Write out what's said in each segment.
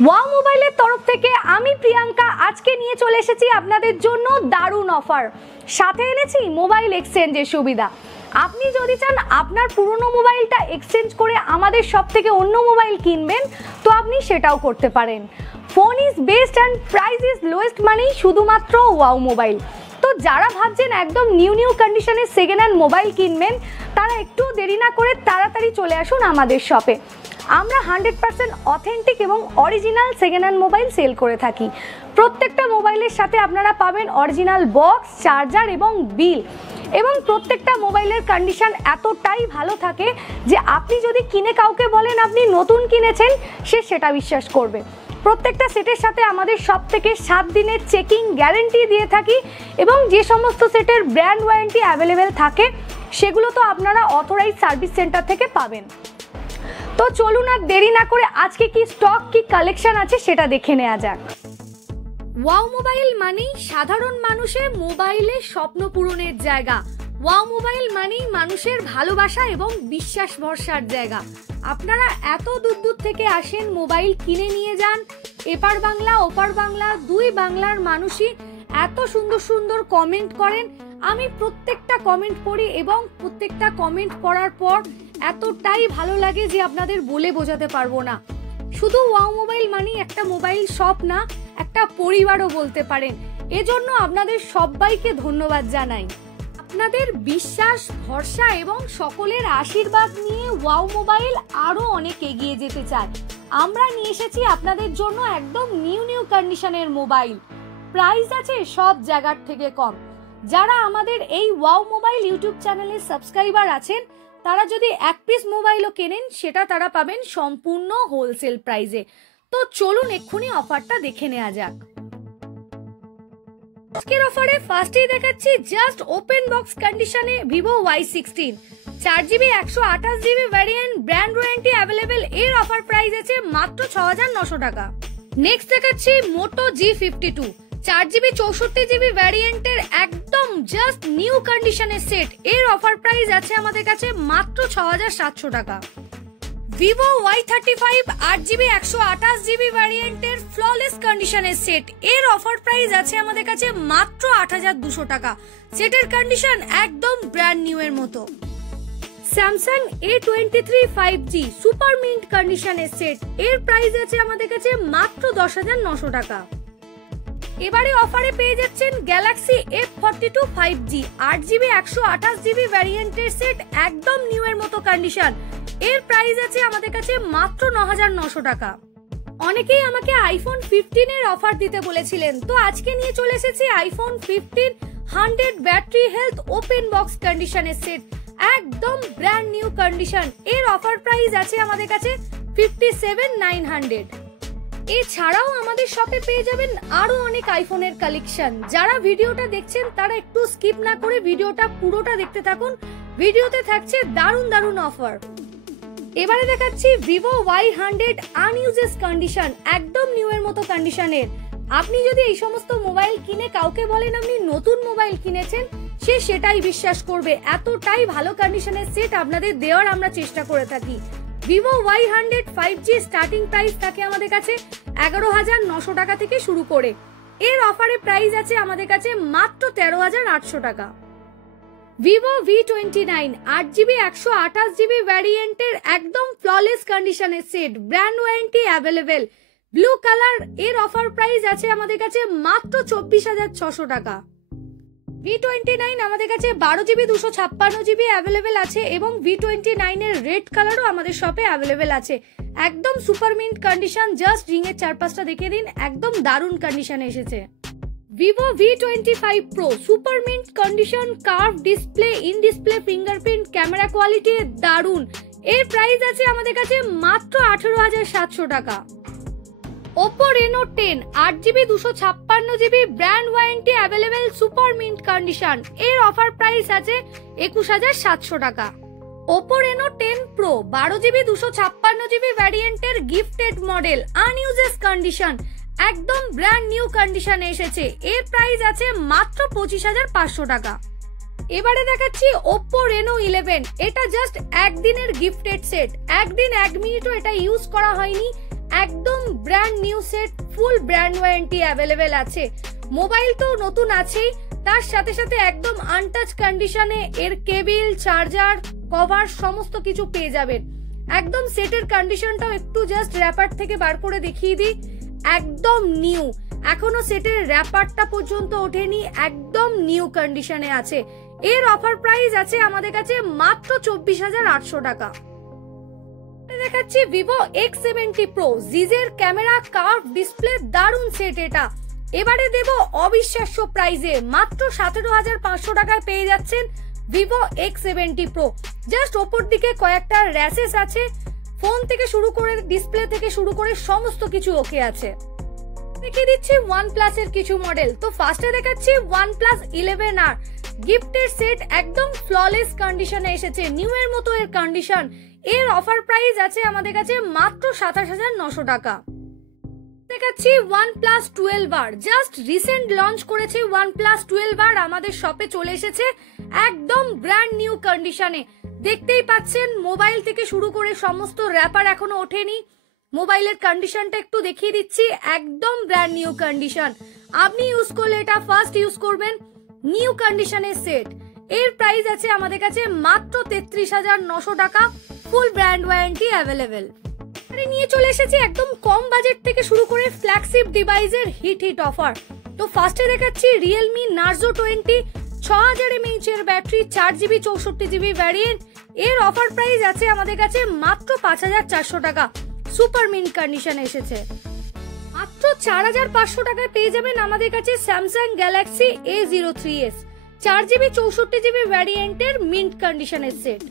Wow মোবাইলের তরফ থেকে আমি প্রিয়াঙ্কা আজকে নিয়ে চলে এসেছি আপনাদের জন্য দারুণ অফার। সাথে এনেছি মোবাইল এক্সচেঞ্জের সুবিধা। আপনি যদি চান আপনার পুরনো মোবাইলটা এক্সচেঞ্জ করে আমাদের শপ থেকে অন্য মোবাইল কিনবেন, তো আপনি সেটাও করতে পারেন। Phone is best and price is lowest মানেই শুধুমাত্র ওয়াও মোবাইল। তো যারা ভাবছেন একদম নিউ কন্ডিশনের সেকেন্ড হ্যান্ড মোবাইল কিনবেন, তারা একটু দেরি না করে তাড়াতাড়ি চলে আসুন আমাদের শপে। আমরা 100% অথেন্টিক এবং original second hand mobile sell করে থাকি। প্রত্যেকটা মোবাইলের সাথে আপনারা পাবেন অরিজিনাল বক্স, চার্জার এবং বিল। এবং প্রত্যেকটা মোবাইলের কন্ডিশন এতটাই ভালো থাকে যে আপনি যদি কিনে কাউকে বলেন আপনি নতুন কিনেছেন, সে সেটা বিশ্বাস করবে। প্রত্যেকটা সেটের সাথে আমাদের শপ থেকে 7 দিনের চেকিং গ্যারেন্টি দিয়ে থাকি এবং যে সমস্ত সেটের ব্র্যান্ড ওয়ারেন্টি অ্যাভেলেবেল থাকে সেগুলো তো আপনারা অথরাইজ সার্ভিস সেন্টার থেকে পাবেন। তো চলুন আর দেরি না করে আজকে কি স্টক কি কালেকশন আছে সেটা দেখে নেওয়া যাক। ওয়াও মোবাইল মানেই সাধারণ মানুষের মোবাইলে স্বপ্ন পূরণের জায়গা। ওয়াও মোবাইল মানেই মানুষের ভালোবাসা এবং বিশ্বাস ভরসার জায়গা। আপনারা এত দূর থেকে আসেন, মোবাইল কিনে নিয়ে যান। এপার বাংলা ওপার বাংলা দুই বাংলার মানুষই এত সুন্দর কমেন্ট করেন। আমি প্রত্যেকটা কমেন্ট পড়ি এবং প্রত্যেকটা কমেন্ট পড়ার পর এতটাই ভালো লাগে যে আপনাদের বলে বোঝাতে পারবো না। শুধু ওয়াও মোবাইল মানেই একটা মোবাইল শপ না, একটা পরিবারও বলতে পারেন। এজন্য আপনাদের সবাইকে ধন্যবাদ জানাই। আপনাদের বিশ্বাস, ভরসা এবং সকলের আশীর্বাদ নিয়ে ওয়াও মোবাইল আরো অনেক এগিয়ে যেতে চায়। আমরা নিয়ে এসেছি আপনাদের জন্য একদম নিউ কন্ডিশনের মোবাইল। প্রাইস আছে সব জায়গার থেকে কম। যারা আমাদের এই ওয়াও মোবাইল ইউটিউব চ্যানেলের সাবস্ক্রাইবার আছেন, তারা যদি এক পিস মোবাইলও কেনেন, সেটা তারা পাবেন সম্পূর্ণ হোলসেল প্রাইসে। তো চলুন এক্ষুনি অফারটা দেখে নেওয়া যাক। আজকের অফারে ফার্স্টেই দেখাচ্ছি জাস্ট ওপেন বক্স কন্ডিশনে Vivo Y16 4GB 128GB variant, brand warranty available. এর অফার প্রাইস আছে মাত্র 6900 টাকা। নেক্সট দেখাচ্ছি মোটো G52 4GB 64GB ভ্যারিয়েন্টের একদম জাস্ট নিউ কন্ডিশনের সেট। এর অফার প্রাইস আছে আমাদের কাছে মাত্র 6700 টাকা। ভিভো Y35 8GB 128GB ভ্যারিয়েন্টের ফ্ললেস কন্ডিশনের সেট। এর অফার প্রাইস আছে আমাদের কাছে মাত্র 8200 টাকা। সেটের কন্ডিশন একদম ব্র্যান্ড নিউ এর মতো। Samsung A23 5G super mint কন্ডিশনের সেট। এর প্রাইস আছে আমাদের কাছে মাত্র 10900 টাকা। এবারে অফারে পেয়ে যাচ্ছেন Galaxy F42 5G 8GB 128GB ভ্যারিয়েন্টের সেট, একদম নিউ এর মতো কন্ডিশন। এর প্রাইস আছে আমাদের কাছে মাত্র 9900 টাকা। অনেকেই আমাকে আইফোন 15 এর অফার দিতে বলেছিলেন, তো আজকে নিয়ে চলে এসেছি iPhone 15 100 battery health open box কন্ডিশনের সেট, একদম ব্র্যান্ড নিউ কন্ডিশন। এর অফার প্রাইস আছে আমাদের কাছে 57,900। এছাড়াও আমাদের শপে পেয়ে যাবেন আরো অনেক আইফোনের কালেকশন। যারা ভিডিওটা দেখছেন তারা একটু স্কিপ না করে ভিডিওটা পুরোটা দেখতে থাকুন। ভিডিওতে থাকছে দারুণ অফার। এবারে দেখাচ্ছি ভিভো Y100 আনইউজড কন্ডিশন, একদম নিউ এর মতো কন্ডিশনের। আপনি যদি এই সমস্ত মোবাইল কিনে কাউকে বলেন আপনি নতুন মোবাইল কিনেছেন, সে সেটাই বিশ্বাস করবে। এতটাই ভালো কন্ডিশনের সেট আপনাদের দেওয়ার আমরা চেষ্টা করে থাকি। Vivo Y100 5G starting price থাকে আমাদের কাছে 11900 টাকা থেকে শুরু করে। এর অফারে প্রাইস আছে আমাদের কাছে মাত্র 13800 টাকা। ভিভো V29 8GB 128GB ভ্যারিয়েন্টের একদম ফ্ললেস কন্ডিশনের set, brand warranty available, blue colour. এর অফার প্রাইস আছে আমাদের কাছে মাত্র 24600 টাকা। V29 আমাদের কাছে 12GB 256GB অ্যাভেলেবেল আছে এবং V29 এর রেড কালারও আমাদের শপে অ্যাভেলেবেল আছে। একদম super mint condition, just ring এর চারপাশটা দেখে দিন, একদম দারুণ কন্ডিশনে এসেছে। Vivo V25 Pro super mint condition, curve display, in display fingerprint, camera quality দারুণ। এর প্রাইস আছে আমাদের কাছে মাত্র 18700 টাকা। Oppo Reno 10 8GB 256GB brand warranty available, super mint condition. এর অফার প্রাইস আছে 21700 টাকা। Oppo Reno 10 Pro 12GB 256GB ভ্যারিয়েন্টের গিফটেড মডেল, আনইউজড কন্ডিশন, একদম ব্র্যান্ড নিউ কন্ডিশনে এসেছে। এর প্রাইস আছে মাত্র 25500 টাকা। এবারে দেখাচ্ছি Oppo Reno 11। এটা জাস্ট একদিনের গিফটেড সেট, একদিন 1 মিনিটও এটা ইউজ করা হয়নি, একদম ব্র্যান্ড নিউ সেট, ফুল ব্র্যান্ড ওয়ারেন্টি অ্যাভেলেবেল আছে। মোবাইল তো নতুন আছেই, তার সাথে সাথে একদম আনটাচ কন্ডিশনে এর কেবিল, চার্জার, কভার সমস্ত কিছু পেয়ে যাবেন। একদম সেটের কন্ডিশনটাও একটু জাস্ট র্যাপার থেকে বার করে দেখিয়ে দিই। একদম নিউ, এখনো সেটের র্যাপারটা পর্যন্ত ওঠেনি, একদম নিউ কন্ডিশনে আছে। এর অফার প্রাইস আছে আমাদের কাছে মাত্র 24,800 টাকা। দেখাচ্ছি ভিভো X70 Pro, জিজের ক্যামেরা, কার্ভ ডিসপ্লে, দারুণ সেট এটা। এবারে দেব অবিশ্বাস্য প্রাইজে, মাত্র 17,500 টাকায় পেয়ে যাচ্ছেন ভিভো X70 Pro। জাস্ট ওপর দিকে কয়েকটা র্যাশেস আছে, ফোন থেকে শুরু করে ডিসপ্লে থেকে শুরু করে সমস্ত কিছু ওকে আছে। দেখিয়ে দিচ্ছি OnePlus এর কিছু মডেল। তো ফার্স্টে দেখাচ্ছি OnePlus 11R গিফটের সেট, একদম ফ্ললেস কন্ডিশনে এসেছে, নিউ এর মতো এর কন্ডিশন। এর অফার প্রাইস আছে আমাদের কাছে মাত্র 27,900 টাকা। দেখাচ্ছি OnePlus 12R, just recent launch করেছে OnePlus 12R, আমাদের শপে চলে এসেছে একদম ব্র্যান্ড নিউ কন্ডিশনে। দেখতেই পাচ্ছেন মোবাইল থেকে শুরু করে সমস্ত র্যাপার এখনো ওঠেনি। মোবাইলের কন্ডিশনটা একটু দেখিয়ে দিচ্ছি, একদম ব্র্যান্ড নিউ কন্ডিশন। আপনি ইউজ করলে এটা ফার্স্ট ইউজ করবেন, নিউ কন্ডিশনের সেট। এর প্রাইস আছে আমাদের কাছে মাত্র 33,900 টাকা, ফুল ব্র্যান্ড ওয়ারেন্টি অ্যাভেলেবেল। নিয়ে চলে এসেছি একদম কম বাজেট থেকে শুরু করে ফ্ল্যাগশিপ ডিভাইসের হিট অফার। তো ফার্স্টে দেখাচ্ছি Realme Narzo 20, 6000 mAh এর ব্যাটারি, 4GB 64GB ভ্যারিয়েন্ট। এর অফার প্রাইস আছে আমাদের কাছে মাত্র 5,400 টাকা, সুপার মিন্ট কন্ডিশনে এসেছে। মাত্র 4,500 টাকায় পেয়ে যাবেন আমাদের কাছে Samsung Galaxy A03s, 4GB 64GB ভ্যারিয়েন্টের মিন্ট কন্ডিশনের সেট।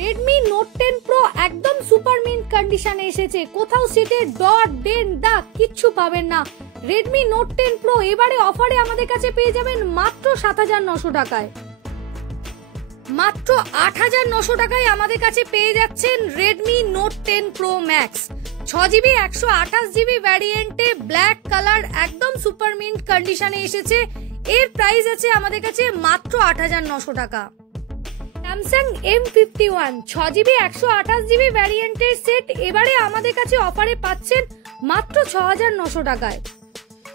Redmi Note 10 Pro একদম সুপার মিন্ট কন্ডিশনে এসেছে, কোথাও সেটে ডট, ডেন্ট, দাগ কিচ্ছু পাবেন না। Redmi Note 10 Pro এবারে অফারে আমাদের কাছে পেয়ে যাবেন মাত্র 7,900 টাকায়। মাত্র 8,900 টাকায় আমাদের কাছে পেয়ে যাচ্ছেন Redmi Note 10 Pro Max, 6GB 128GB ভ্যারিয়েন্টে, ব্ল্যাক কালার, একদম সুপার মিন্ট কন্ডিশনে এসেছে। এর প্রাইস আছে আমাদের কাছে মাত্র 8,900 টাকা। স্যামসাং M51, 6GB 128GB ভ্যারিয়েন্টের সেট, এবারে আমাদের কাছে অফারে পাচ্ছেন মাত্র 6,900 টাকায়।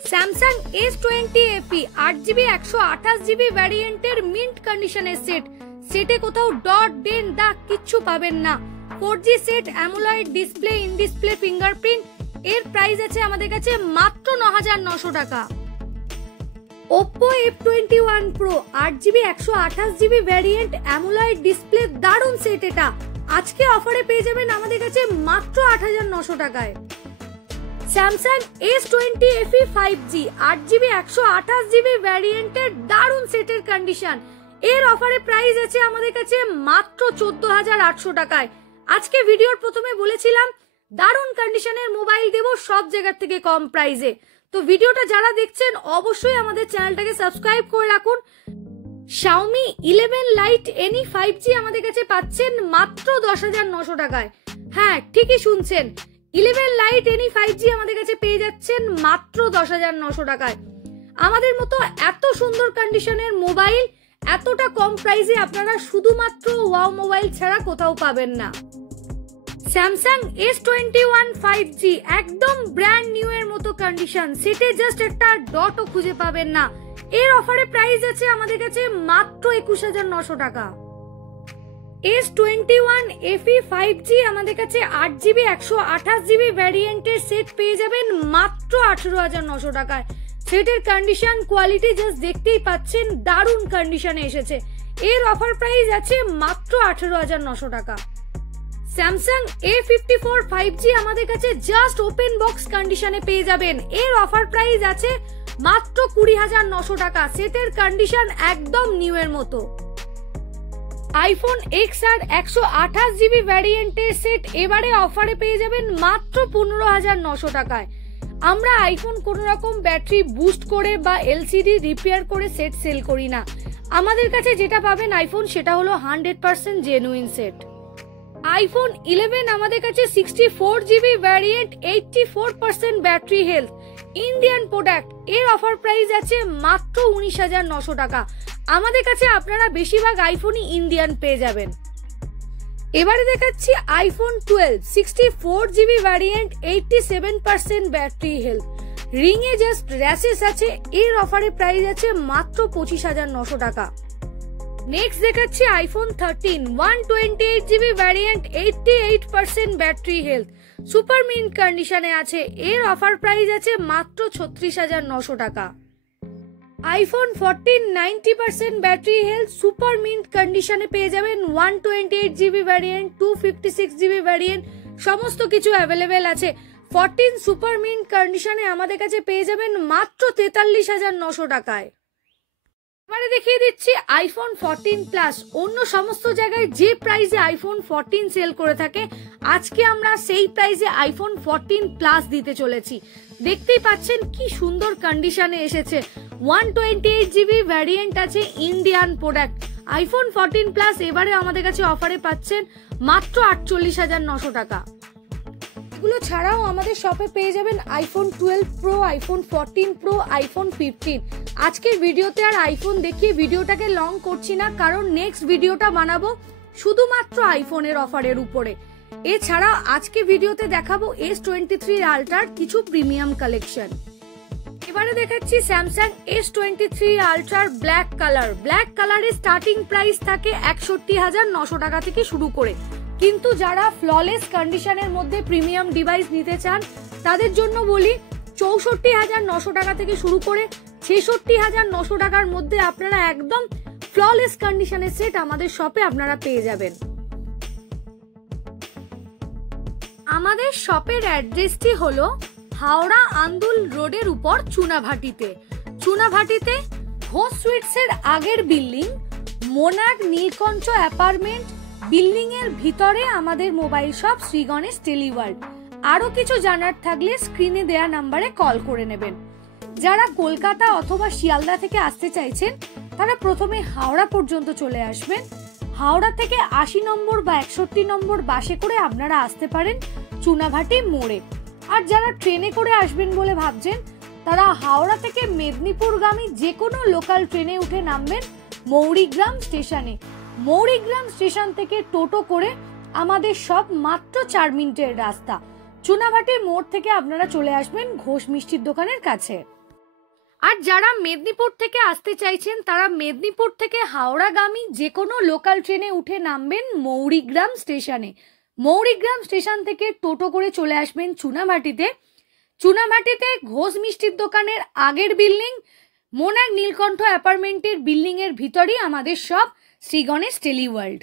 Samsung S20 FE, 8GB 128GB ভ্যারিয়েন্টের মিন্ট কন্ডিশনের সেট, সেটে কোথাও ডট, ডেন্ট, দাগ কিচ্ছু পাবেন না। 4G set, AMOLED display, in display fingerprint. এর প্রাইস আছে আমাদের কাছে মাত্র 9,900 টাকা। Oppo F21 Pro, 8GB 128GB ভ্যারিয়েন্ট, অ্যামোলয়েড ডিসপ্লে, দারুণ সেট এটা। আজকে অফারে পেয়ে যাবেন আমাদের কাছে মাত্র 8,900 টাকায়। Samsung S20 FE 5G, 8GB 128GB ভ্যারিয়েন্টের দারুণ সেটের কন্ডিশন। এর অফারে প্রাইস আছে আমাদের কাছে মাত্র 14,800 টাকায়। আজকে ভিডিওর প্রথমে বলেছিলাম দারুণ কন্ডিশনের মোবাইল দেব সব জায়গার থেকে কম প্রাইসে। তো ভিডিওটা যারা দেখছেন অবশ্যই আমাদের চ্যানেলটাকে সাবস্ক্রাইব করে রাখুন। Xiaomi 11 Lite NE 5G আমাদের কাছে পাচ্ছেন মাত্র 10,900 টাকায়। হ্যাঁ, ঠিকই শুনছেন, 11 Lite NE 5G আমাদের কাছে পেয়ে যাচ্ছেন মাত্র 10,900 টাকায়। আমাদের মতো এত সুন্দর কন্ডিশনের মোবাইল এতটা কম প্রাইসে আপনারা শুধুমাত্র ওয়াও মোবাইল ছাড়া কোথাও পাবেন না। স্যামসাং S21 5G একদম ব্র্যান্ড নিউ এর মতো কন্ডিশন, সেটে জাস্ট একটা ডটও খুঁজে পাবেন না। এর অফারে প্রাইস আছে আমাদের কাছে মাত্র 21,900 টাকা। S21 FE 5G আমাদের কাছে 8GB 128GB ভ্যারিয়েন্টের সেট পেয়ে যাবেন মাত্র 18,900 টাকায়। সেটের কন্ডিশন, কোয়ালিটি জাস্ট দেখতেই পাচ্ছেন, দারুণ কন্ডিশনে এসেছে। এর অফার প্রাইস আছে মাত্র 18,900 টাকা। স্যামসাং A54 5G আমাদের কাছে জাস্ট ওপেন বক্স কন্ডিশনে পেয়ে যাবেন। এর অফার প্রাইস আছে মাত্র 20,900 টাকা। সেটের কন্ডিশন একদম নিউ এর মতো। আইফোন XR 128GB ভ্যারিয়েন্টের সেট এবারে অফারে পেয়ে যাবেন মাত্র 15,900 টাকায়। আমরা আইফোন কোনো রকম ব্যাটারি বুস্ট করে বা এলসিডি রিপেয়ার করে সেট সেল করি না। আমাদের কাছে যেটা পাবেন আইফোন সেটা হলো 100% জেনুইন সেট। আইফোন 11 আমাদের কাছে 64GB variant, 84% battery health, Indian product. এর অফার প্রাইস আছে মাত্র 19,900 টাকা। আমাদের কাছে আপনারা বেশিরভাগ আইফোনই ইন্ডিয়ান পেয়ে যাবেন। এবারে দেখাচ্ছি আইফোন 12 64GB ভ্যারিয়েন্ট, 87% ব্যাটারি হেলথ, রিং এ জাস্ট র্যাশেস আছে। এর অফারে প্রাইস আছে মাত্র 25,900 টাকা। নেক্সট দেখাচ্ছি iPhone 13 128GB variant, 88% battery health, super mint কন্ডিশনে আছে। এর অফার প্রাইস আছে মাত্র 36,900 টাকা। IPhone 14 90% battery health, super mint কন্ডিশনে পেয়ে যাবেন। 128GB ভ্যারিয়েন্ট, 256GB ভ্যারিয়েন্ট, সমস্ত কিছু অ্যাভেলেবেল আছে। 14 সুপার মিন্ট কন্ডিশনে আমাদের কাছে পেয়ে যাবেন মাত্র 43,900 টাকায়। এবারে দেখিয়ে দিচ্ছি আইফোন 14 প্লাস। অন্য সমস্ত জায়গায় যে প্রাইসে আইফোন 14 সেল করে থাকে, আজকে আমরা সেই প্রাইসে আইফোন 14 প্লাস দিতে চলেছি। দেখতেই পাচ্ছেন কি সুন্দর কন্ডিশনে এসেছে। 128GB ভ্যারিয়েন্ট আছে, ইন্ডিয়ান প্রোডাক্ট। আইফোন 14 প্লাস এবারে আমাদের কাছে অফারে পাচ্ছেন মাত্র 48,900 টাকা। এগুলো ছাড়াও আমাদের শপে পেয়ে যাবেন iPhone 12 pro, iPhone 14 pro, iPhone 15। আজকের ভিডিওতে আর আইফোন দেখিয়ে ভিডিওটাকে লং করছি না, কারণ নেক্সট ভিডিওটা বানাবো শুধুমাত্র আইফোনের অফারের উপরে। এছাড়া আজকে ভিডিওতে দেখাবো S23 আলট্রার কিছু প্রিমিয়াম কালেকশন। এবারে দেখাচ্ছি স্যামসাং S23 আলট্রার ব্ল্যাক কালার। ব্ল্যাক কালারের স্টার্টিং প্রাইস থাকে 61,900 টাকা থেকে শুরু করে, কিন্তু যারা ফ্ললেস কন্ডিশনের মধ্যে প্রিমিয়াম ডিভাইস নিতে চান তাদের জন্য বলি 64,900 টাকা থেকে শুরু করে 66,900 টাকার মধ্যে আপনারা একদম ফ্ললেস কন্ডিশনের সেট আমাদের শপে আপনারা পেয়ে যাবেন। আমাদের শপের অ্যাড্রেসটি হলো হাওড়া আন্দুল রোডের উপর চুনাভাটিতে। চুনাভাটিতে ঘোষ সুইটসের আগের বিল্ডিং মোনাক নীলকণ্ঠ অ্যাপার্টমেন্ট, বিল্ডিং এর ভিতরে আমাদের মোবাইল শপ শ্রী গণেশ টেলিওয়ার্ল্ড। আরো কিছু জানার থাকলে স্ক্রিনে দেয়া নাম্বারে কল করে নেবেন। যারা কলকাতা অথবা শিয়ালদা থেকে আসতে চাইছেন তারা প্রথমে হাওড়া পর্যন্ত চলে আসবেন। হাওড়া থেকে 80 নম্বর বা 61 নম্বর বাসে করে আপনারা আসতে পারেন চুনাভাটি মোড়ে। আর যারা ট্রেনে করে আসবেন বলে ভাবছেন তারা হাওড়া থেকে মেদিনীপুরগামী যে কোনো লোকাল ট্রেনে উঠে নামবেন মৌরিগ্রাম স্টেশনে। মৌরিগ্রাম স্টেশন থেকে টোটো করে আমাদের সব মাত্র 4 মিনিটের রাস্তা। চুনাভাটির মোড় থেকে আপনারা চলে আসবেন ঘোষ মিষ্টির দোকানের কাছে। আর যারা মেদিনীপুর থেকে আসতে চাইছেন তারা মেদিনীপুর থেকে হাওড়াগামী যে কোনো লোকাল ট্রেনে উঠে নামবেন মৌরিগ্রাম স্টেশনে। মৌরিগ্রাম স্টেশন থেকে টোটো করে চলে আসবেন চুনাভাটিতে। চুনাভাটিতে ঘোষ মিষ্টির দোকানের আগের বিল্ডিং মোনাক নীলকণ্ঠ অ্যাপার্টমেন্টের বিল্ডিং এর ভিতরেই আমাদের সব শ্রী গণেশ টেলিওয়ার্ল্ড।